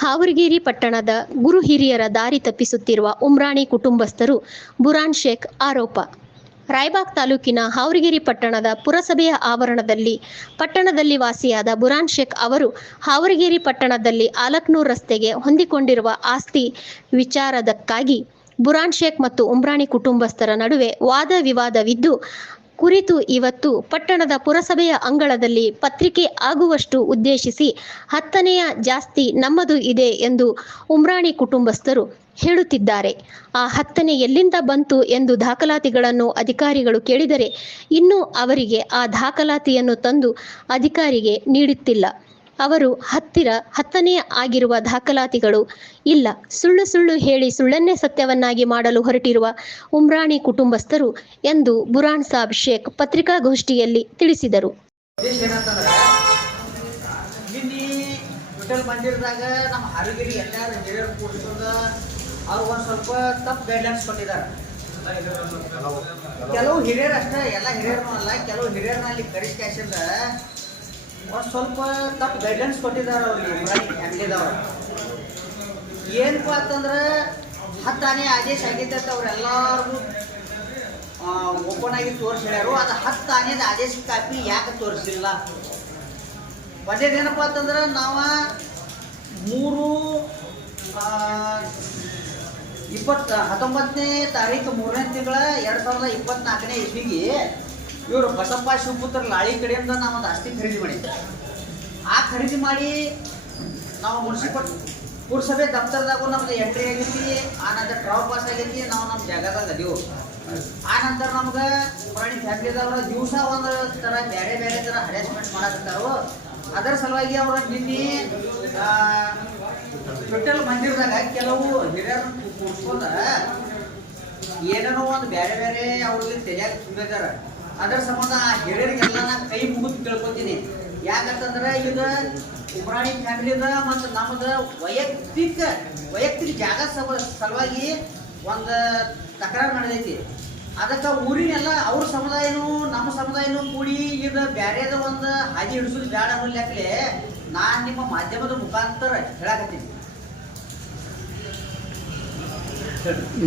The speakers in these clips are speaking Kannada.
ಹಾವರಗೇರಿ ಪಟ್ಟಣದ ಗುರು ಹಿರಿಯರ ದಾರಿ ತಪ್ಪಿಸುತ್ತಿರುವ ಉಮ್ರಾಣಿ ಕುಟುಂಬಸ್ಥರು ಬುರಾನ್ ಶೇಖ್ ಆರೋಪ. ರಾಯಬಾಗ್ ತಾಲೂಕಿನ ಹಾವರಗೇರಿ ಪಟ್ಟಣದ ಪುರಸಭೆಯ ಆವರಣದಲ್ಲಿ ಪಟ್ಟಣದಲ್ಲಿ ವಾಸಿಯಾದ ಬುರಾನ್ ಶೇಖ್ ಅವರು ಹಾವರಗೇರಿ ಪಟ್ಟಣದಲ್ಲಿ ಆಲಕ್ನೂರ್ ರಸ್ತೆಗೆ ಹೊಂದಿಕೊಂಡಿರುವ ಆಸ್ತಿ ವಿಚಾರದಕ್ಕಾಗಿ ಬುರಾನ್ ಶೇಖ್ ಮತ್ತು ಉಮ್ರಾಣಿ ಕುಟುಂಬಸ್ಥರ ನಡುವೆ ವಾದ ವಿವಾದವಿದ್ದು ಕುರಿತು ಇವತ್ತು ಪಟ್ಟಣದ ಪುರಸಭೆಯ ಅಂಗಳದಲ್ಲಿ ಪತ್ರಿಕೆ ಆಗುವಷ್ಟು ಉದ್ದೇಶಿಸಿ ಹತ್ತನೆಯ ಜಾಸ್ತಿ ನಮ್ಮದು ಇದೆ ಎಂದು ಉಮ್ರಾಣಿ ಕುಟುಂಬಸ್ಥರು ಹೇಳುತ್ತಿದ್ದಾರೆ. ಆ ಹತ್ತನೆ ಎಲ್ಲಿಂದ ಬಂತು ಎಂದು ದಾಖಲಾತಿಗಳನ್ನು ಅಧಿಕಾರಿಗಳು ಕೇಳಿದರೆ ಇನ್ನೂ ಅವರಿಗೆ ಆ ದಾಖಲಾತಿಯನ್ನು ತಂದು ಅಧಿಕಾರಿಗೆ ನೀಡುತ್ತಿಲ್ಲ. ಅವರು ಹತ್ತಿರ ಹತ್ತನೇ ಆಗಿರುವ ದಾಖಲಾತಿಗಳು. ಇಲ್ಲ, ಸುಳ್ಳು ಸುಳ್ಳು ಹೇಳಿ ಸುಳ್ಳನ್ನೇ ಸತ್ಯವನ್ನಾಗಿ ಮಾಡಲು ಹೊರಟಿರುವ ಉಮ್ರಾಣಿ ಕುಟುಂಬಸ್ಥರು ಎಂದು ಬುರಾನ್ ಸಾಬ್ ಶೇಖ್ ಪತ್ರಿಕಾಗೋಷ್ಠಿಯಲ್ಲಿ ತಿಳಿಸಿದರು. ಕೆಲವು ಹಿರಿಯರು ಅಷ್ಟೇ ಎಲ್ಲ ಹಿರಿಯರು ಅಲ್ಲ, ಕೆಲವು ಹಿರಿಯರನ್ನ ಅಲ್ಲಿ ಕರೆಸ್ಕ್ಯಾಶಿಂದ ಒಂದು ಸ್ವಲ್ಪ ತಪ್ಪು ಗೈಡ್ಲೈನ್ಸ್ ಕೊಟ್ಟಿದ್ದಾರೆ ಅವ್ರಿಗೆ ಫ್ಯಾಮಿಲಿದವ್ರು ಏನಪ್ಪ ಅಂತಂದ್ರೆ ಹತ್ತನೇ ಆದೇಶ ಆಗೈತೆ ಅಂತ ಅವ್ರೆಲ್ಲರಿಗೂ ಓಪನ್ ಆಗಿ ತೋರಿಸಿ ಹೇಳ್ಯಾರು ಅದು ಹತ್ತು ಆನೆದ ಆದೇಶ ಕಾಪಿ ಯಾಕೆ ತೋರಿಸಿಲ್ಲ? ಒಂದೇದೇನಪ್ಪ ಅಂತಂದ್ರೆ ನಾವು ಮೂರು ಇಪ್ಪತ್ತು ಹತ್ತೊಂಬತ್ತನೇ ತಾರೀಕು ಮೂರನೇ ತಿಂಗಳ ಎರಡು ಸಾವಿರದ ಇಪ್ಪತ್ತ್ನಾಲ್ಕನೇ ಇಸ್ವಿಗೆ ಇವರು ಬಸಪ್ಪ ಶಿವಪುತ್ರ ಲಾಳಿ ಕಡೆಯಿಂದ ನಾವು ಒಂದು ಆಸ್ತಿ ಖರೀದಿ ಮಾಡಿ ಆ ಖರೀದಿ ಮಾಡಿ ನಾವು ಮುನ್ಸಿಪಲ್ ಪುರಸಭೆ ದಫ್ತರ್ದಾಗೂ ನಮ್ದು ಎಂಟ್ರಿ ಆಗೈತಿ ಆನಂತರ ನಂತರ ಟ್ರಾವ್ ಪಾಸ್ ಆಗೈತಿ, ನಾವು ನಮ್ಮ ಜಾಗದಾಗ ಅದೀವು. ಆ ನಂತರ ನಮ್ಗೆ ಪ್ರಾಣಿ ಫ್ಯಾಮಿಲಿದವ್ರ ದಿವಸ ಒಂದು ಥರ ಬೇರೆ ಬೇರೆ ಥರ ಹರಾಸ್ಮೆಂಟ್ ಮಾಡಕತ್ತಾರೋ. ಅದರ ಸಲುವಾಗಿ ಅವರ ನಿನ್ನೆ ಟೋಟಲ್ ಮಂದಿರದಾಗ ಕೆಲವು ಹಿರಿಯರ ಕೂಡ್ಸ್ಕೊಂಡ ಏನೇನೋ ಒಂದು ಬೇರೆ ಬೇರೆ ಅವ್ರಿಗೆ ತೆರೆಯಾಗ ತುಂಬಿದಾರ. ಅದರ ಸಂಬಂಧ ಆ ಹಿರಿಯರಿಗೆಲ್ಲ ನಾ ಕೈ ಮುಗಿದು ಕೇಳ್ಕೊತೀನಿ ಯಾಕಂತಂದ್ರೆ ಇದು ಉಮ್ರಾಣಿ ಫ್ಯಾಮಿಲಿದ ಮತ್ತು ನಮ್ದು ವೈಯಕ್ತಿಕ ವೈಯಕ್ತಿಕ ಜಾಗ ಸಮ ಸಲುವಾಗಿ ಒಂದು ತಕರಾರು ನಡೆದೈತಿ. ಅದಕ್ಕೆ ಊರಿನೆಲ್ಲ ಅವ್ರ ಸಮುದಾಯನೂ ನಮ್ಮ ಸಮುದಾಯನೂ ಕೂಡಿ ಇದು ಬ್ಯಾರೇದ ಒಂದು ಹಾದಿ ಹಿಡಿಸೋದು ಬೇಡ ಅನ್ನೋ ಲೆಕ್ಕಲೆ ನಾನು ನಿಮ್ಮ ಮಾಧ್ಯಮದ ಮುಖಾಂತರ ಹೇಳಕತ್ತೀನಿ.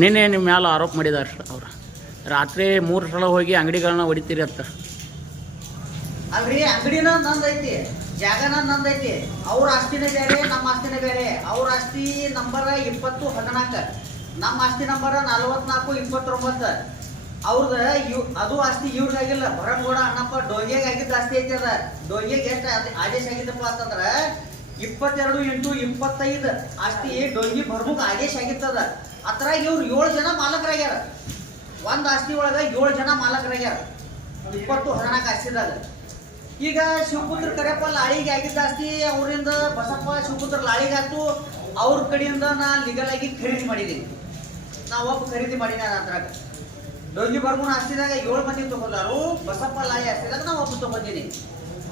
ನಿನ್ನೆ ನಿಮ್ಮ ಮೇಲೆ ಆರೋಪ ಮಾಡಿದಾರೆ ಅವ್ರು. ರಾತ್ರಿ ಮೂರು ಸಲ ಹೋಗಿ ಅಂಗಡಿಗಳನ್ನ ಹೊಡಿತೀರಿ ಅಂತ ಅಲ್ರಿ, ಅಂಗಡಿನ ನಂದೈತಿ, ಜಾಗನ ನಂದೈತಿ. ಅವ್ರ ಆಸ್ತಿನೇ ಬೇರೆ, ನಮ್ಮ ಆಸ್ತಿನೇ ಬೇರೆ. ಅವ್ರ ಆಸ್ತಿ ನಂಬರ್ ಇಪ್ಪತ್ತು ಹದಿನಾಲ್ಕು. ನಮ್ಮ ಆಸ್ತಿ ನಂಬರ್ ಇಪ್ಪತ್ತೊಂಬತ್ತು. ಅದು ಆಸ್ತಿ ಅಣ್ಣಪ್ಪ ಡೋಗ್ಯಾಗ ಆಗಿದ್ದ ಆಸ್ತಿ ಐತಿ ಅದ. ಡೋಗ್ಯಾಗ ಎಷ್ಟು ಆದ- ಆದೇಶ ಆಗಿದ್ದಪ್ಪ ಅಂತಂದ್ರ ಇಪ್ಪತ್ತೆರಡು ಇಂಟು ಇಪ್ಪತ್ತೈದು ಆಸ್ತಿ ಡೋಗಿ ಬರ್ಬುಕ್ ಆದೇಶ ಆಗಿತ್ತದ. ಅದ್ರಾಗ ಇವ್ರು ಏಳು ಜನ ಮಾಲಕರಾಗ್ಯಾರ. ಒಂದ್ ಆಸ್ತಿ ಒಳಗೆ ಏಳು ಜನ ಮಾಲಕರಾಗ್ಯಾರ ಇಪ್ಪತ್ತು ಹದಿನಾಲ್ಕು ಆಸ್ತಿದಾಗ ಈಗ ಶಿವಪುತ್ರ ಕರೆಯಪ್ಪ ಲಾಳಿಗೆ ಆಗಿದ್ದ ಆಸ್ತಿ, ಅವರಿಂದ ಬಸಪ್ಪ ಶಿವಪುತ್ರ ಲಾಳಿಗೆ ಆಯ್ತು ಅವ್ರ ಕಡೆಯಿಂದ ನಾ ಲೀಗಲ್ ಆಗಿ ಖರೀದಿ ಮಾಡಿದ್ದೀನಿ ನಾ ಒಬ್ಬ ಖರೀದಿ ಮಾಡಿದ್ದೆ ಅದ್ರಾಗ. ಡೊಂಗಿ ಬರ್ಗುಣ ಆಸ್ತಿದಾಗ ಏಳು ಮಂದಿ ತೊಗೊಂಡಾರು, ಬಸಪ್ಪ ಲಾಳಿ ಆಸ್ತಿದಾಗ ನಾ ಒಬ್ಬ ತಗೊಂಡಿನಿ.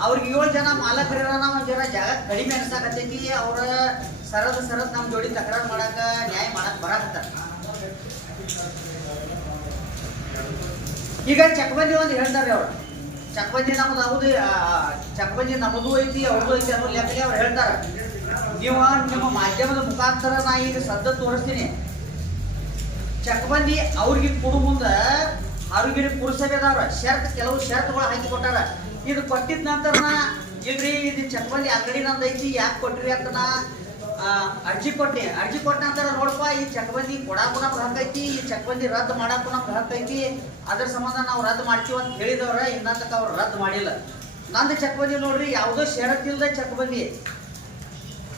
ಅವ್ರಿಗೆ ಏಳು ಜನ ಮಾಲಕರಿರೋಣ ನಾವು ಜನ ಜಾಗ ಕಡಿಮೆ ಅನ್ಸಾಕತ್ತೈತಿ, ಅವರ ಸರದ ಸರದ ನಮ್ಮ ಜೋಡಿ ತಕರಾರು ಮಾಡಾಕ ನ್ಯಾಯ ಮಾಡಕ್ಕೆ ಬರಾಕತ್ತಾರ. ಈಗ ಚಕ್ಬಂದಿ ಒಂದು ಹೇಳ್ತಾರೆ ಅವ್ರು. ಚಕ್ಬಂದಿ ನಮ್ದು ಹೌದು ಚಕ್ಬಂದಿ ನಮ್ಮದು ಐತಿ ಅವ್ರದ್ದು ಐತಿ ಅನ್ನೋ ಲೆಕ್ಕ ಅವ್ರು ಹೇಳ್ತಾರೆ. ನೀವು ನಿಮ್ಮ ಮಾಧ್ಯಮದ ಮುಖಾಂತರ ನಾ ಈಗ ಸದ್ದ ತೋರಿಸ್ತೀನಿ. ಚಕ್ಬಂದಿ ಅವ್ರಿಗೆ ಕೊಡು ಮುಂದ ಆರೋಗ್ಯ ಪುರಸಭೆದವ್ರ ಶರ್ತ್, ಕೆಲವು ಶರ್ತ್ಗಳು ಹಾಕಿ ಕೊಟ್ಟಾರ. ಇದು ಕೊಟ್ಟಿದ ನಂತರ ಇಲ್ರಿ, ಇದು ಚಕ್ಬಂದಿ ಅಂಗಡಿ ನಂದು ಐತಿ, ಯಾಕೆ ಕೊಟ್ರಿ ಅಂತ ನಾ ಅರ್ಜಿ ಕೊಟ್ಟೆ ಅರ್ಜಿ ಕೊಟ್ಟ ನಂತರ ನೋಡಪ್ಪ, ಈ ಚಕ್ಬಂದಿ ಕೊಡಾಕು ಹಕ್ ಐತಿ ಈ ಚಕ್ಬಂದಿ ರದ್ದು ಮಾಡಾಕು ಹಕ್ ಐತಿ ಅದ್ರ ಸಂಬಂಧ ನಾವು ರದ್ದು ಮಾಡ್ತೀವಿ ಅಂತ ಹೇಳಿದವ್ರ, ಇನ್ನಂತಕ ಅವ್ರು ರದ್ದು ಮಾಡಿಲ್ಲ. ನಂದು ಚಕ್ಬಂದಿ ನೋಡ್ರಿ, ಯಾವುದೋ ಷರತ್ತಿಲ್ಲದ ಚಕ್ಬಂದಿ.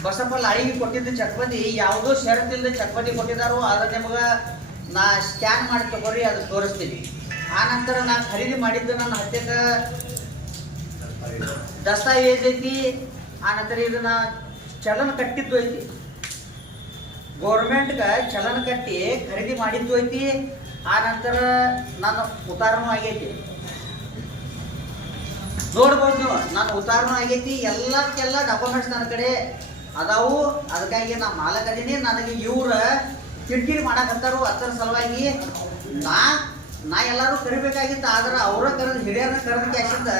ಬಸಪ್ಪ ಲಾಳಿಗೆ ಕೊಟ್ಟಿದ್ದ ಚಕ್ಬಂದಿ, ಯಾವುದೋ ಷರತ್ತಿಲ್ಲದ ಚಕ್ಬಂದಿ ಕೊಟ್ಟಿದ್ದಾರೋ, ಅದ್ರ ನಿಮಗೆ ನಾ ಸ್ಕ್ಯಾನ್ ಮಾಡಿ ತಗೋರಿ, ಅದು ತೋರಿಸ್ತೀನಿ. ಆ ನಂತರ ನಾ ಖರೀದಿ ಮಾಡಿದ್ದು ನನ್ನ ಹತ್ಯಕ ದಸ್ತಾವೇಜ್ ಐತಿ. ಆ ನಂತರ ಇದನ್ನ ಚಲನ ಕಟ್ಟಿದ್ದು ಐತಿ. ಗೌರ್ಮೆಂಟ್ಗೆ ಚಲನ ಕಟ್ಟಿ ಖರೀದಿ ಮಾಡಿದ್ದು ಐತಿ. ಆ ನಂತರ ನನ್ನ ಉತ್ತಾರನೂ ಆಗೈತಿ. ನೋಡ್ಬೋದು ನೀವು, ನನ್ನ ಉತ್ತಾರನೂ ಆಗೈತಿ. ಎಲ್ಲಕ್ಕೆಲ್ಲ ಡಾಕ್ಯುಮೆಂಟ್ಸ್ ನನ್ನ ಕಡೆ ಅದಾವು. ಅದಕ್ಕಾಗಿ ನಾ ಮಾಲಕ ಅದೀನಿ. ನನಗೆ ಇವ್ರ ಕಿರಿಕಿರಿ ಮಾಡಕತ್ತಾರು ಅದರ ಸಲುವಾಗಿ ನಾ ನಾ ಎಲ್ಲರೂ ಕರಿಬೇಕಾಗಿತ್ತು. ಆದ್ರೆ ಅವರ ಕರೆದು ಹಿರಿಯರನ್ನ ಕರೆದ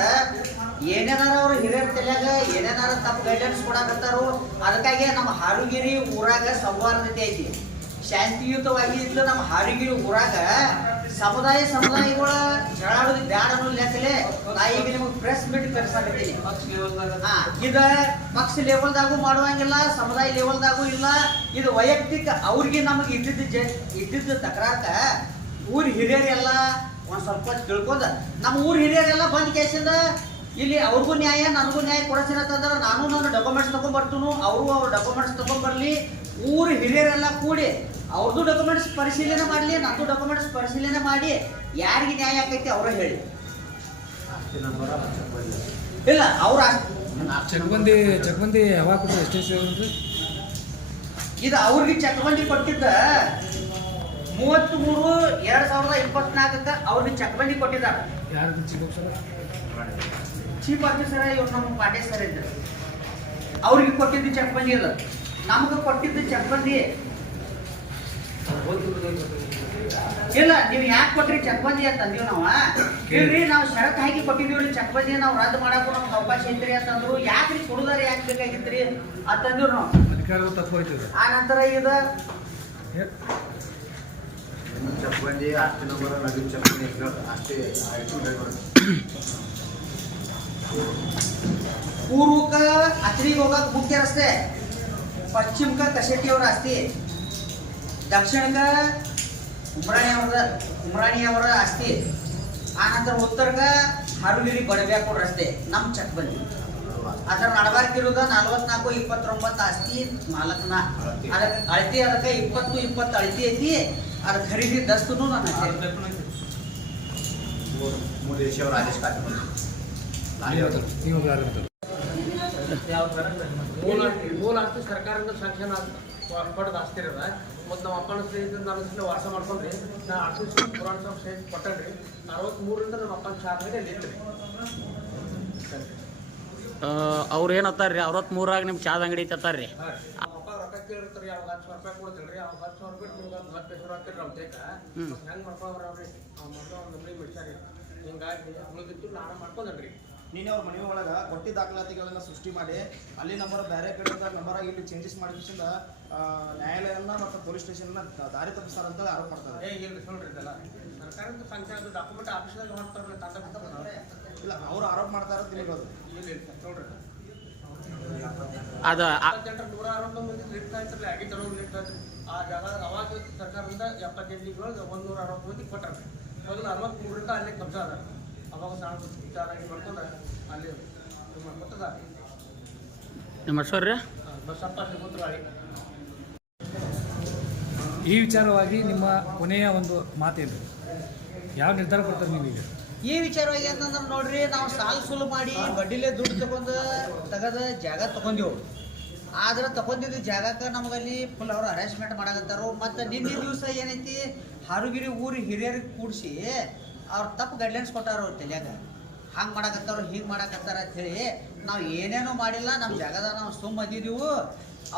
ಏನೇನಾರ ಅವ್ರು ಹಿರಿಯರ ತಲೆಯಾಗ ಏನೇನಾರ ತಪ್ಪು ಗೈಡೆನ್ಸ್ ಕೊಡಕತ್ತಾರು, ಅದಕ್ಕಾಗಿ ನಮ್ಮ ಹಾರುಗಿರಿ ಊರಾಗ ಸೌಹಾರ್ದತೆ ಐತಿ. ಶಾಂತಿಯುತವಾಗಿ ಇದ್ಲು ನಮ್ಮ ಹಾರುಗಿರಿ ಊರಾಗ ಸಮುದಾಯ ಸಮುದಾಯಗಳ ಜಗಳಾಡೋದು ಬ್ಯಾಡ ಅನ್ನೋ ಲೆಕ್ಕಲೆ ನಾ ಈಗ ನಿಮಗೆ ಪ್ರೆಸ್ ಮೀಟ್ ಕರ್ಸಾಕತ್ತೀನಿ ಇದ ಪಕ್ಷ ಲೆವೆಲ್ದಾಗೂ ಮಾಡುವಂಗಿಲ್ಲ, ಸಮುದಾಯ ಲೆವೆಲ್ದಾಗೂ ಇಲ್ಲ. ಇದು ವೈಯಕ್ತಿಕ, ಅವ್ರಿಗೆ ನಮಗೆ ಇದ್ದಿದ್ದ ಜ, ಇದ್ದಿದ್ದ ತಕರಾಕ ಊರ್ ಹಿರಿಯರೆಲ್ಲ ಒಂದ್ ಸ್ವಲ್ಪ ತಿಳ್ಕೊಂಡ, ನಮ್ಮ ಊರ್ ಹಿರಿಯರೆಲ್ಲ ಬಂದ್ ಕೇಸಿಂದ ಇಲ್ಲಿ ಅವ್ರಿಗೂ ನ್ಯಾಯ ನನಗೂ ನ್ಯಾಯ ಕೊಡಿಸಿನ ಅಂತಂದ್ರೆ ನಾನು ನನ್ನ ಡಾಕ್ಯುಮೆಂಟ್ಸ್ ತೊಗೊಂಡ್ಬರ್ತೀನಿ. ಅವರು ಅವ್ರ ಡಾಕ್ಯುಮೆಂಟ್ಸ್ ತೊಗೊಂಡ್ಬರಲಿ. ಊರು ಊರ್ ಹಿರಿಯರೆಲ್ಲ ಕೂಡಿ ಅವ್ರದ್ದು ಡಾಕ್ಯುಮೆಂಟ್ಸ್ ಪರಿಶೀಲನೆ ಮಾಡಲಿ ನಂದು ಡಾಕ್ಯುಮೆಂಟ್ಸ್ ಪರಿಶೀಲನೆ ಮಾಡಿ ಯಾರಿಗೆ ನ್ಯಾಯ ಆಕೈತಿ ಅವರು ಹೇಳಿ. ಇಲ್ಲ. ಅವ್ರ ಚಕ್ಬಂದಿ ಚಕ್ಬಂದಿ ಯಾವಾಗ ಕೊಟ್ಟರು ಇದು ಅವ್ರಿಗೆ ಚಕ್ಬಂದಿ ಕೊಟ್ಟಿದ್ದ ಮೂವತ್ತ್ ಮೂರು ಎರಡ್ ಸಾವಿರದ ಇಪ್ಪತ್ನಾಲ್ಕಕ್ಕ ಅವ್ರಿಗೆ ಚಕ್ಬಂದಿ ಕೊಟ್ಟಿದ್ದಾರೆ. ಯಾರು ಚೀಫ್ ಆಫೀಸರ್ ಇವ್ರು ನಮ್ಮ ಪಾಂಡೆ ಸರ್ ಇದ್ರು. ಅವ್ರಿಗೆ ಕೊಟ್ಟಿದ್ದು ಚಕ್ಬಂದಿ ಇಲ್ಲ ನಮ್ಗೆ ಕೊಟ್ಟಿದ್ದು ಚಕ್ಬಂದಿ ಇಲ್ಲ ನೀವು ಯಾಕೆ ಕೊಟ್ರಿ ಚಕ್ಬಂದಿ ಅಂತ ಅಂದೀವಿ ನಾವು? ಇಲ್ರಿ ನಾವು ಷರತ್ ಹಾಕಿ ಕೊಟ್ಟಿದ್ದೀವ್ರಿ ಚಕ್ಬಂದಿ ನಾವು ರದ್ದು ಮಾಡಕ್ಕೂ ನಮ್ಗೆ ಅವಕಾಶ ಐತ್ರಿ ಅಂತಂದ್ರು. ಯಾಕ್ರಿ ಕೊಡುದಾರ ಯಾಕೆ ಬೇಕಾಗಿತ್ರಿ ಅಂತಂದಿವ್ರು ನಾವು. ಆ ನಂತರ ಇದು ಚಕ್ಬಂದಿ ಆಸ್ತಿ ನಂಬರ್ ಆಸ್ತಿ ಆಯ್ತು ಪೂರ್ವಕ ಅತ್ರಿಗೆ ಹೋಗಕ್ ಮುಖ್ಯ ರಸ್ತೆ ಪಶ್ಚಿಮಕ ಕಶೆಟ್ಟಿ ಅವರ ಆಸ್ತಿ ದಕ್ಷಿಣಕ ಉಮ್ರಾಣಿ ಅವರ ಉಮ್ರಾಣಿ ಅವರ ಆಸ್ತಿ ಆನಂತರ ಉತ್ತರಕ ಹಾರುಗಿರಿ ಬಡಬ್ಯಾಕೋಡ್ ರಸ್ತೆ ನಮ್ಮ ಚಕ್ ಬಂದಿ ಅದರ ನಡಬಾರ್ಕಿರೋದ ನಲವತ್ನಾಲ್ಕು ಇಪ್ಪತ್ತೊಂಬತ್ತು ಆಸ್ತಿ ಮಾಲಕನ ಅದಕ್ಕೆ ಅಳತಿ ಅದಕ್ಕೆ ಇಪ್ಪತ್ತು ಇಪ್ಪತ್ತು ಅಳತಿ ಐತಿ ಅದಕ್ಕೆ ಖರೀದಿ ದಸ್ತುನು ನನ್ನ ಹತ್ತಿರ ಮೂರು ದೇಶ ಅವ್ರ ಆದೇಶ ಕಾಯ್ತು ನೀವು ಯಾರು ಇರ್ತಾರೆ ಮೂಲ ಆಸ್ತಿ ಸರ್ಕಾರದಿಂದ ಶಾಂಕ್ಷನ್ ಪಡೆದ ಆಸ್ತಿ ಇರದ ಮತ್ತು ನಮ್ಮ ಅಪ್ಪನ ಸ್ನೇಹಿತರು ನನ್ನ ಸ್ನೇಹಿತ ವಾಸ ಮಾಡ್ಕೊಂಡ್ರಿ ನಾ ಆರ್ಸಿ ಪುರಾಣ ಸಾಬ್ ಸ್ನೇಹಿತ ಕೊಟ್ಟನ್ರಿ ಅರವತ್ತ್ಮೂರರಿಂದ ನಮ್ಮ ಅಪ್ಪನ ಶಾಲೆಗೆ ನಿಂತ್ರಿ ಅವ್ರು ಏನತ್ತಾರ ರೀ ಅರವತ್ತ್ಮೂರಾಗ ನಿಮ್ಮ ಚಾದ ಅಂಗಡಿ ತತ್ತಾರ ರೀ ನಮ್ಮ ಅಪ್ಪ ರೊಕ್ಕ ಕೇಳಿರ್ತಾರೆ ಅವಾಗ ಹತ್ತು ಸಾವಿರ ರೂಪಾಯಿ ಕೊಡ್ತೀರಿ ಅವಾಗ ಹತ್ತು ಸಾವಿರ ರೂಪಾಯಿ ನಿಮ್ಗೆ ಒಂದು ಹತ್ತು ಲಕ್ಷ ಹಾಕ್ತೀರಿ ತೇಕ ಹ್ಮ್. ಹೆಂಗೆ ಮಾಡ್ಕೊಂಡ್ರಿ ಅವ್ರಿ ಅವ್ನು ಮೊದಲು ಒಂದು ನಂಬಳಿ ಮಿಡ್ಸಾರಿ ಹಿಂಗಾಗಿ ಉಳಿದಿತ್ತು ನಾನು ಮಾಡ್ಕೊಂಡನ್ರಿ ನೀನು ಅವ್ರ ಮನೆ ಒಳಗೆ ಒಟ್ಟಿ ದಾಖಲಾತಿಗಳನ್ನ ಸೃಷ್ಟಿ ಮಾಡಿ ಅಲ್ಲಿ ನಂಬರ್ ಬೇರೆ ಕಡೆಯಿಂದ ನಂಬರ್ ಇಲ್ಲಿ ಚೇಂಜಸ್ ಮಾಡಿದಿಂದ ನ್ಯಾಯಾಲಯನ ಮತ್ತು ಪೊಲೀಸ್ ಸ್ಟೇಷನ್ನ ದಾರಿ ತಪ್ಪಿಸ್ತಾರ ಅಂತ ಆರೋಪ ಮಾಡ್ತಾರೆ. ಶಾಂಕ್ಷನ್ ಅದು ಡಾಕ್ಯುಮೆಂಟ್ ಆಫೀಸ್ದಾಗ ಬಿಡ್ತಾರೆ ಇಲ್ಲ ಅವ್ರು ಆರೋಪ ಮಾಡ್ತಾರೆ ತಿಳಿಬೋದು ನೋಡ್ರಿ ಅದು ನೂರ ಅರವತ್ತೊಂದು ಮಂದಿ ಲಿಫ್ಟ್ ಆಯ್ತಲ್ಲ ಆಗಿ ತರೋ ಲಿಫ್ಟ್ ಆಯ್ತು. ಆ ಜಾಗ ಅವಾಗ ಸರ್ಕಾರದಿಂದ ಎಪ್ಪತ್ತೆಂಟು ಒಂದು ನೂರ ಅರವತ್ತು ಮಂದಿ ಕೊಟ್ಟಾರ. ಮೊದಲು ಅರವತ್ತ್ಮೂರರಿಂದ ಅಲ್ಲಿ ಕಬ್ಜಾ ಅದ. ಅವಾಗ ಸಣ್ಣ ವಿಚಾರಾಗಿ ಮಾಡ್ಕೊಂಡು ಅಲ್ಲಿ ಇದು ಮಾಡ್ಕೊತದ ನಿಮ್ಮ ಹೆಸರು ಬಸಪ್ಪ ಶ್ರೀಮಂತರಾಳಿ ಈ ವಿಚಾರವಾಗಿ ನಿಮ್ಮ ಕೊನೆಯ ಒಂದು ಮಾತೇನು? ಯಾವ ನಿರ್ಧಾರ ಕೊಡ್ತಾರೆ ನೀವೀಗ ಈ ವಿಚಾರವಾಗಿ ಅಂತಂದ್ರೆ ನೋಡ್ರಿ ನಾವು ಸಾಲ ಸುಲು ಮಾಡಿ ಬಡ್ಡಿಲೇ ದುಡ್ಡು ತಗೊಂಡು ತಗದ ಜಾಗ ತಗೊಂಡೆವು. ಆದ್ರೆ ತಗೊಂಡಿದ್ದ ಜಾಗಕ್ಕೆ ನಮಗಲ್ಲಿ ಫುಲ್ ಅವ್ರು ಅರೇಂಜ್ಮೆಂಟ್ ಮಾಡಕತ್ತಾರು. ಮತ್ತು ನಿನ್ನೆ ದಿವಸ ಏನೈತಿ ಹಾರುಗಿರಿ ಊರು ಹಿರಿಯರಿಗೆ ಕೂಡಿಸಿ ಅವ್ರು ತಪ್ಪು ಗೈಡ್ಲೈನ್ಸ್ ಕೊಟ್ಟಾರ ಅವ್ರ ತಲೆಯಾಗ. ಹಂಗೆ ಮಾಡಕತ್ತಾರ, ಹಿಂಗೆ ಮಾಡಕತ್ತಾರ ಅಂಥೇಳಿ ನಾವು ಏನೇನೋ ಮಾಡಿಲ್ಲ ನಮ್ಮ ಜಾಗದ ನಾವು ಸುಮ್ಮ ಬಂದಿದ್ದೀವು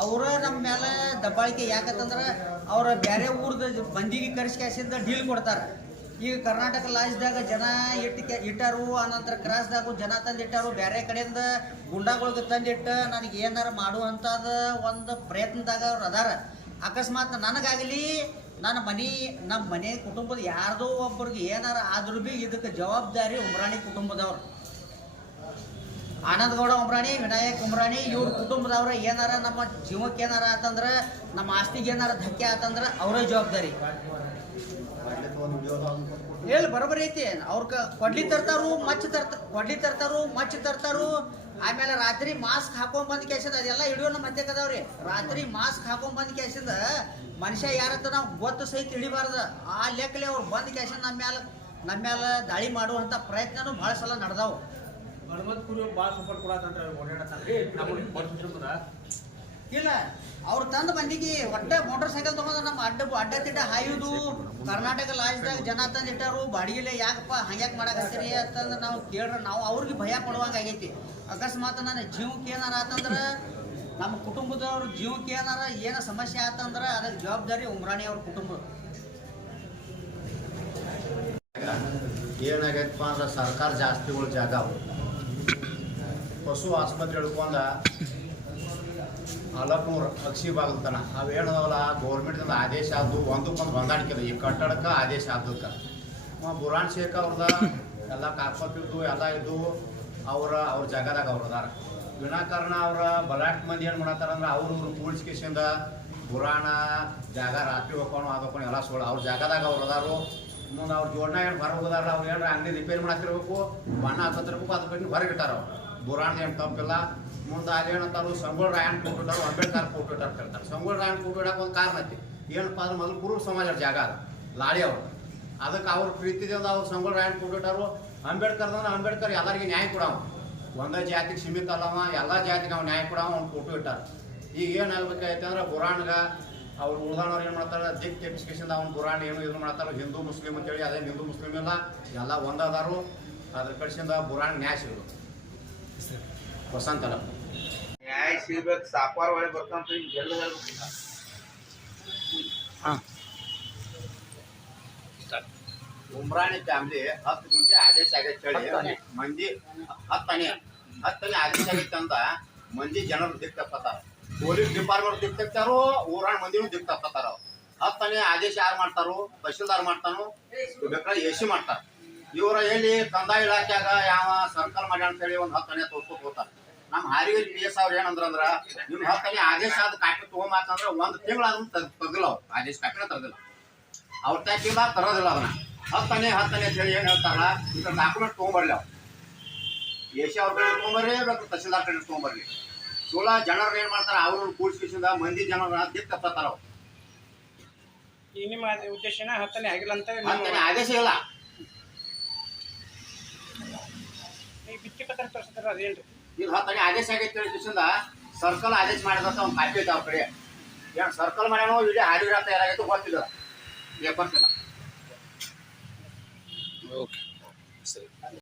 ಅವರ ನಮ್ಮ ಮೇಲೆ ದಬ್ಬಾಳಿಕೆ ಯಾಕಂತಂದ್ರೆ ಅವರ ಬೇರೆ ಊರ್ದ ಮಂದಿಗೆ ಕರೆಸ್ಕ್ಯಾಸಿಂದ ಡೀಲ್ ಕೊಡ್ತಾರೆ. ಈಗ ಕರ್ನಾಟಕ ಲಾಜ್ದಾಗ ಜನ ಇಟ್ಟು ಇಟ್ಟಾರು, ಆನಂತರ ಕ್ರಾಸ್ದಾಗು ಜನ ತಂದಿಟ್ಟಾರು ಬೇರೆ ಕಡೆಯಿಂದ ಗುಂಡಾಗಳಿಗೆ ತಂದಿಟ್ಟು ನನಗೆ ಏನಾರು ಮಾಡುವಂಥದ್ದು ಒಂದು ಪ್ರಯತ್ನದಾಗ ಅವ್ರು ಅದಾರ. ಅಕಸ್ಮಾತ್ ನನಗಾಗಲಿ ನನ್ನ ಮನೆ, ನಮ್ಮ ಮನೆ ಕುಟುಂಬದ ಯಾರ್ದೋ ಒಬ್ಬರಿಗೆ ಏನಾರ ಆದ್ರೂ ಭೀ ಇದಕ್ಕೆ ಜವಾಬ್ದಾರಿ ಉಮ್ರಾಣಿ ಕುಟುಂಬದವ್ರು. ಆನಂದ ಗೌಡ ಉಮ್ರಾಣಿ, ವಿನಾಯಕ್ ಉಮ್ರಾಣಿ, ಇವ್ರ ಕುಟುಂಬದವ್ರ ಏನಾರ ನಮ್ಮ ಜೀವಕ್ಕೆ ಏನಾರ ಆತಂದ್ರೆ, ನಮ್ಮ ಆಸ್ತಿಗೆ ಏನಾರ ಧಕ್ಕೆ ಆತಂದ್ರೆ ಅವರೇ ಜವಾಬ್ದಾರಿ. ಹೇಳಿ ಬರೋಬರಿ ಐತಿ. ಅವ್ರ ಕೊಡ್ಲಿ ತರ್ತಾರು ಮಚ್ಚ ತರ್ತ ಕೊಡ್ಲಿ ತರ್ತಾರು ಮಚ್ಚ ತರ್ತಾರು ಆಮೇಲೆ ರಾತ್ರಿ ಮಾಸ್ಕ್ ಹಾಕೊಂಡ್ ಬಂದ್ ಕೇಸಿಂದ ಅದೆಲ್ಲ ಹಿಡಿಯೋ ನಮ್ಮ ಮಧ್ಯಕ್ಕೆ ಅದಾವ್ರಿ ರಾತ್ರಿ ಮಾಸ್ಕ್ ಹಾಕೊಂಡ್ ಬಂದ್ ಕೇಸಿಂದ ಮನುಷ್ಯ ಯಾರಂತ ನಾವು ಗೊತ್ತು ಸಹಿತ ಇಳಿಬಾರ್ದ ಆ ಲೆಕ್ಕಲೆ ಅವ್ರು ಬಂದ್ ಕೇಸಿಂದ ನಮ್ಮ ಮ್ಯಾಲ ನಮ್ಮ ಮ್ಯಾಲ ದಾಳಿ ಮಾಡುವಂತ ಪ್ರಯತ್ನನೂ ಬಹಳ ಸಲ ನಡೆದಾವು. ಬಾಳ ಭಾಳ ಕೊಡತ್ತಂತ ಓಡಾಡತ್ತಂದ್ರಿ ನಮಗೆ ಬರ್ಸಿದ್ರ ಇಲ್ಲ, ಅವ್ರು ತಂದ ಮಂದಿಗೆ ಒಟ್ಟ ಮೋಟರ್ ಸೈಕಲ್ ತಗೊಂಡ್ ನಮ್ಮ ಅಡ್ಡ ಅಡ್ಡ ತಿಡ್ಡ ಹಾಯುದು. ಕರ್ನಾಟಕ ಲಾಜ್ದಾಗ ಜನ ತಂದಿಟ್ಟಾರು ಬಾಡಿಗೆಲೆ ಯಾಕಪ್ಪ ಹಂಗ್ಯಾಕ್ ಮಾಡಕತ್ತೀರಿ ಅಂತಂದ್ರೆ ನಾವು ಕೇಳ್ರ, ನಾವು ಅವ್ರಿಗೆ ಭಯ ಆಗೈತಿ. ಅಕಸ್ಮಾತ್ ನನ್ನ ಜೀವಕ್ಕೆ ಏನಾರ ಆತಂದ್ರೆ, ನಮ್ಮ ಕುಟುಂಬದವ್ರ ಜೀವಕ್ಕೆ ಏನಾರ ಏನ ಸಮಸ್ಯೆ ಆತಂದ್ರ ಅದಕ್ಕೆ ಜವಾಬ್ದಾರಿ ಉಮ್ರಾಣಿ ಅವ್ರ ಕುಟುಂಬ. ಏನಾಗೈತಪ್ಪ ಅಂದ್ರೆ ಸರ್ಕಾರ ಜಾಸ್ತಿಗಳು ಜಾಗ ಪಶು ಆಸ್ಪತ್ರೆ ಹಿಡ್ಕೊಂಡ ಅಲಕ್ನೂರು ಅಕ್ಷಿ ಬಾಗಲ್ತನ. ಅವೇನದವಲ್ಲ ಗೌರ್ಮೆಂಟ್ದಿಂದ ಆದೇಶ ಆದ್ದು ಒಂದಕ್ಕೊಂದು ಹೊಂದಾಣಿಕೆ ಈ ಕಟ್ಟಡಕ್ಕೆ ಆದೇಶ ಆದ್ದಕ್ಕೆ. ಬುರಾಣ್ ಶೇಖ್ ಅವ್ರದ ಎಲ್ಲ ಕಾಕಪತ್ತಿದ್ದು ಎಲ್ಲ ಇದ್ದು ಅವರ, ಅವ್ರ ಜಾಗದಾಗ ಅವ್ರು ಅದಾರ. ವಿನಾಕಾರಣ ಅವರ ಬಲಾಟ್ ಮಂದಿ ಏನು ಮಾಡತ್ತಾರ ಅಂದ್ರೆ ಅವ್ರು ಇವ್ರು ಕೂಡಿಸ್ಕೇಸಿಂದ ಬುರಾಣ, ಜಾಗ ರಾತ್ರಿ ಹೋಗ್ಕೊಂಡು ಅದಕ್ಕೊಂಡು ಎಲ್ಲ ಸೋಳು ಅವ್ರ ಜಾಗದಾಗ ಅವ್ರು ಅದಾರು. ಮುಂದೆ ಅವ್ರ ಜೋಡ್ನ ಏನು ಹೊರಗೆ ಹೋದಾರ, ಅವ್ರು ಏನಾರ ಅಂಗಡಿ ರಿಪೇರಿ ಮಾಡತ್ತಿರ್ಬೇಕು, ಬಣ್ಣ ಹಾಕತ್ತಿರ್ಬೇಕು ಅದ್ರ ಬಗ್ಗೆ ಹೊರಗೆ ಇಟ್ಟಾರ ಅವ್ರು. ಬುರಾಣ ಏನು ತಪ್ಪಿಲ್ಲ. ಮುಂದೆ ಅಲ್ಲಿ ಏನಂತಾರು ಸಂಗೊಳ್ಳ ರಾಯಣ್ಣ ಫೋಟೋ ಇಟ್ಟಾರು ಅಂಬೇಡ್ಕರ್ ಫೋಟೋ ಕೇಳ್ತಾರೆ. ಸಂಗೊಳ್ಳ ರಾಯಣ್ಣ ಫೋಟೋ ಇಡಕ್ಕೆ ಒಂದು ಕಾರಣ ಐತಿ. ಏನಪ್ಪ ಅಂದ್ರೆ ಮೊದಲು ಕುರುಬ ಸಮಾಜ ಜಾಗ ಅದ ಲಾಡಿ ಅವರು. ಅದಕ್ಕೆ ಅವ್ರ ಪ್ರೀತಿದಿಂದ ಅವ್ರು ಸಂಗೊಳ್ಳ ರಾಯಣ್ಣ ಫೋಟೋ ಇಟ್ಟಾರು. ಅಂಬೇಡ್ಕರ್ ಅಂದ್ರೆ ಅಂಬೇಡ್ಕರ್ ಎಲ್ಲರಿಗೆ ನ್ಯಾಯ ಕೊಡವ. ಒಂದೇ ಜಾತಿಗೆ ಸೀಮಿತ ಅಲ್ಲವ ಎಲ್ಲ ಜಾತಿಗೆ ಅವ್ನು ನ್ಯಾಯ ಕೊಡವ, ಅವ್ನು ಫೋಟೋ ಇಟ್ಟಾರ. ಈಗ ಏನಾಗ್ಬೇಕಾಯ್ತು ಅಂದ್ರೆ ಬುರಾಣ್ಗ ಅವ್ರು ಉಳ್ದಾಣವ್ರು ಏನು ಮಾಡ್ತಾರೆ? ದಿಕ್ ಎಪ್ಸ್ಕೇಶನ್ ಅವ್ನು ಬುರಾಣ್ ಏನು ಇದು ಮಾಡ್ತಾರೆ, ಹಿಂದೂ, ಮುಸ್ಲಿಂ ಅಂತೇಳಿ ಅದೇ ಹಿಂದೂ, ಮುಸ್ಲಿಂ ಇಲ್ಲ, ಎಲ್ಲ ಒಂದದಾರು ಅದ್ರ. ಕಡೆಸಿಂದ ಬುರಾಣ್ ನ್ಯಾಯ ಸಿಗೋದು ವಸಂತಲ ನ್ಯಾಯ ಸಿಗ್ಬೇಕು ಸಾಪಾರ ಒಳಗೆ ಹೇಳ್ಬೇಕು ಹಾಂ. ಉಮ್ರಾಣಿ ಫ್ಯಾಮ್ಲಿ ಹತ್ತು ಗುಂಟೆ ಆದೇಶ ಆಗೈತೆ ಹೇಳಿ. ಮಂದಿ ಹತ್ತನೇ. ಹತ್ತನೇ ಆದೇಶ ಆಗೈತೆ ಅಂತ ಮಂದಿ ಜನರು ದಿಕ್ ತಪ್ಪತ್ತಾರ ಪೊಲೀಸ್ ಡಿಪಾರ್ಟ್ಮೆಂಟ್ ದಿಕ್ ಊರಾಣಿ ಊರಾಣ ಮಂದಿನೂ ದಿಕ್ ತಪ್ಪತ್ತಾರ ಹತ್ತನೇ ಆದೇಶ ಯಾರು ಮಾಡ್ತಾರೋ? ತಹಶೀಲ್ದಾರ್ ಮಾಡ್ತಾನೋ ಬೇಕಾದ್ರೆ ಎ ಸಿ ಮಾಡ್ತಾರ. ಇವರ ಹೇಳಿ ಕಂದಾಯ ಇಲಾಖೆಯಾಗ ಯಾವ ಸರ್ಕಲ್ ಮಾಡ್ಯಾ ಅಂತ ಹೇಳಿ ಒಂದು ಹತ್ತನೇ ತೋರ್ಸ್ಕೊತ ಹೋಗ್ತಾರ. ನಮ್ಮ ಹಾರಿ ಪಿ ಎಸ್ ಅವ್ರು ಏನಂದ್ರ ನಿಮ್ ಹತ್ತನೇ ಆದೇಶ ಆದ ಕಾಪಿ ತಗೊಂಬಾಕಂದ್ರ ಒಂದ್ ತಿಂಗಳಾದ್ರೂ ತೆಗ್ದಿಲ್ಲ ಅವ್ರು ಆದೇಶ ಕಾಪಿನ ತರದಿಲ್ಲ ಅವ್ರ ಟ್ಯಾಕಿಲ್ಲ ತರೋದಿಲ್ಲ ಅದನ್ನ ಹತ್ತನೇ ಹತ್ತನೇ ಅಂತ ಹೇಳಿ ಏನ್ ಹೇಳ್ತಾರ ಇದ್ರ ಡಾಕ್ಯುಮೆಂಟ್ ತಗೊಂಬರ್ಲಿ ಅವ್ರು. ಏಷ್ಯಾ ಅವ್ರ ಕಡೆ ತಗೊಂಬರ್ರಿ ಬೇಕು ತಹಸೀಲ್ದಾರ್ ಕಡೆ ತಗೊಂಬರ್ಲಿ. ಸೋಲ ಜನರ ಏನ್ ಮಾಡ್ತಾರ ಅವ್ರನ್ನ ಕೂಡ್ಸ್ಕಿಸಿಂದ ಮಂದಿ ಜನರ ದಿಕ್ ತಪ್ಪತ್ತಾರ ಅವ್ರು. ನಿಮ್ಮ ಉದ್ದೇಶನ ಹತ್ತನೇ ಆಗಿಲ್ಲ ಅಂತ ಹತ್ತನೇ ಆದೇಶ ಇಲ್ಲ. ಬಿತ್ತಿ ಪತ್ರ ತೋರಿಸ್ತಾರ ಅದೇನ್ರಿ? ಈಗ ಹತ್ತನೇ ಆದೇಶ ಆಗೈತೆ ದಿವಸದಿಂದ. ಸರ್ಕಲ್ ಆದೇಶ ಮಾಡಿದಂತ ಒಂದು ಕಾಪಿ ಐತೆ ಅವ್ರ ಕಡೆ. ಏನು ಸರ್ಕಲ್ ಮಾಡ್ಯಾನೋ ಇಡೀ ಹಾಡಿರ ತಯಾರಾಗೈತೆ ಗೊತ್ತಿಲ್ಲ. ಪೇಪರ್ಸ್ ಇಲ್ಲ ಓಕೆ.